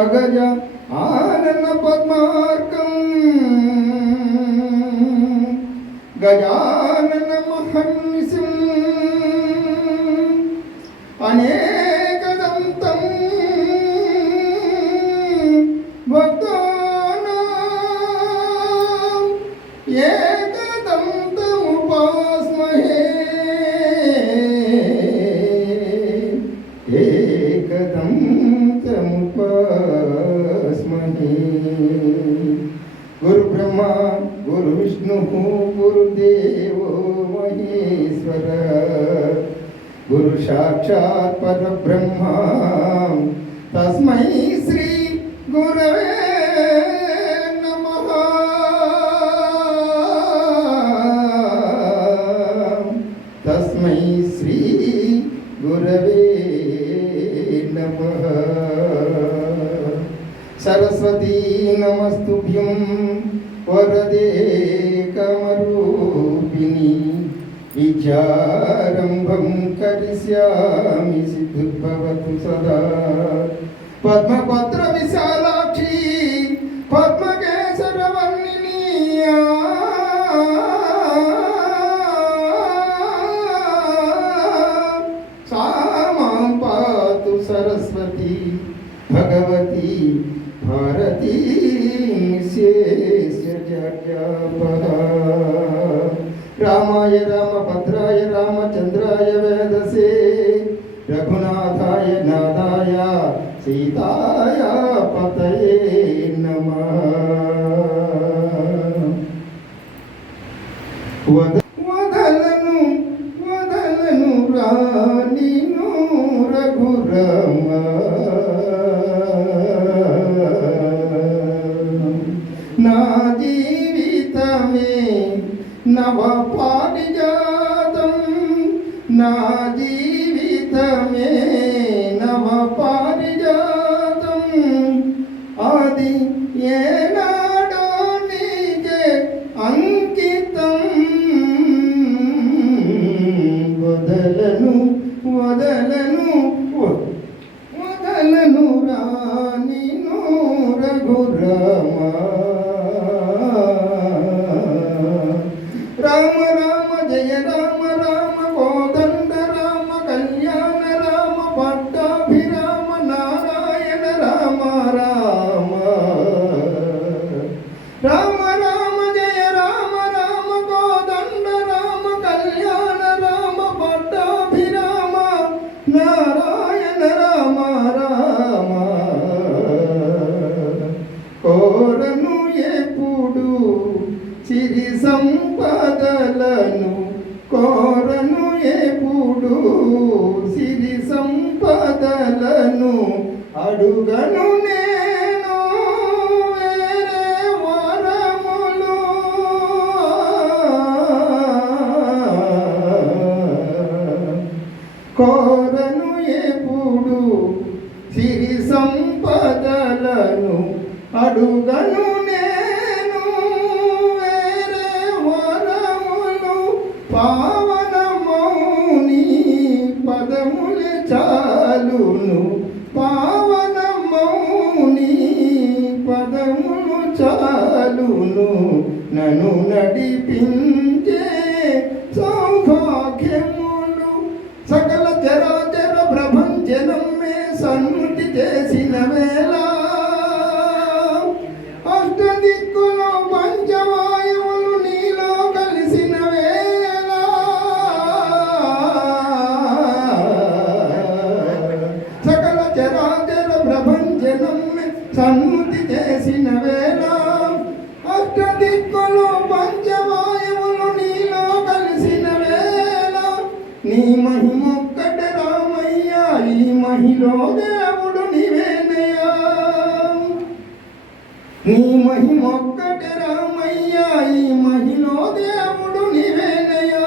అగజ ఆనన పద్మార్కం గజానన మహర్నిశం అనేకదంతం భక్తానాం ఏకదంతముపాస్మహే ఏకదంతముపాస్మహే. గురు బ్రహ్మ గురు విష్ణు గురుదేవో మహేశ్వర గురు సాక్షాత్ పరబ్రహ్మ తస్మై శ్రీ గురవే నమః. తస్మై శ్రీ గురవే నమః. సరస్వతీ నమస్తుభ్యం వరదే కమరూపిణి విద్యారంభం కరిష్యామి సిద్ధిర్భవతు సదా. పద్మపత్ర విశాలాక్షి పద్మకేశరవర్ణిని సామాం పాతు సరస్వతి భగవతి భారతీ రామాయ రామభద్రాయ రామచంద్రాయ వేదసే రఘునాథాయ నాదాయ సీతాయ పతయే నమః. వదలను వదలను రానిను రఘురామ నా జీవితమే నవ పారిజాతం నా జీవితమే నవ పారిజాతం అది ఏనాడో నీకే అంకితం. వదలను వదలను వదలను రానిను రఘురామ. రామ రామ జయ రామ రామ కోదండ రామ కళ్యాణ రామ పట్టాభిరామ నారాయణ రామ రామ. రామ రామ జయ రామ రామ కోదండ రామ కళ్యాణ రామ పట్టాభిరామ నారాయణ రామ రామ. కోరను ఎప్పుడు సిరి సంపదలను కోరను ఎప్పుడు సిరి సంపదలను అడుగను నేను వేరే వరములు. కోరను ఎప్పుడు సిరి సంపదలను అడుగను నేను వేరే వరములు. పావనమౌని పదములు చాలును పావనమౌని పదములు చాలును నన్ను నడిపించే సౌభాగ్యములు. సకల చరాచర ప్రభంజనం మే సన్నుతి చేసిన వేళ అష్టదిక్కులో పంచవాయువులు నీలో కలిసిన వేళ సకల చరాచర ప్రభంజనం మే సన్నుతి చేసిన వేళ అష్టదిక్కులో పంచవాయువులు నీలో కలిసిన వేళ నీ మహిమొక్కట రామయ్య ఈ మహిలో దేవుడు నీవేనయ్యా. నీ మహిమొక్కట రామయ్య ఈ మహిలో దేవుడు నీవేనయ్యా.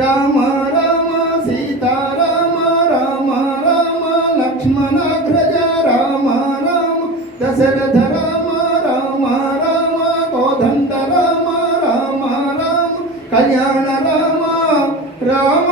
రామ రామ సీతారామ రామ రామ లక్ష్మణాగ్రజ రామ రామ దశరథ రామ రామ రామ కోదండ రామ రామ రామ కళ్యాణ రామ రామ.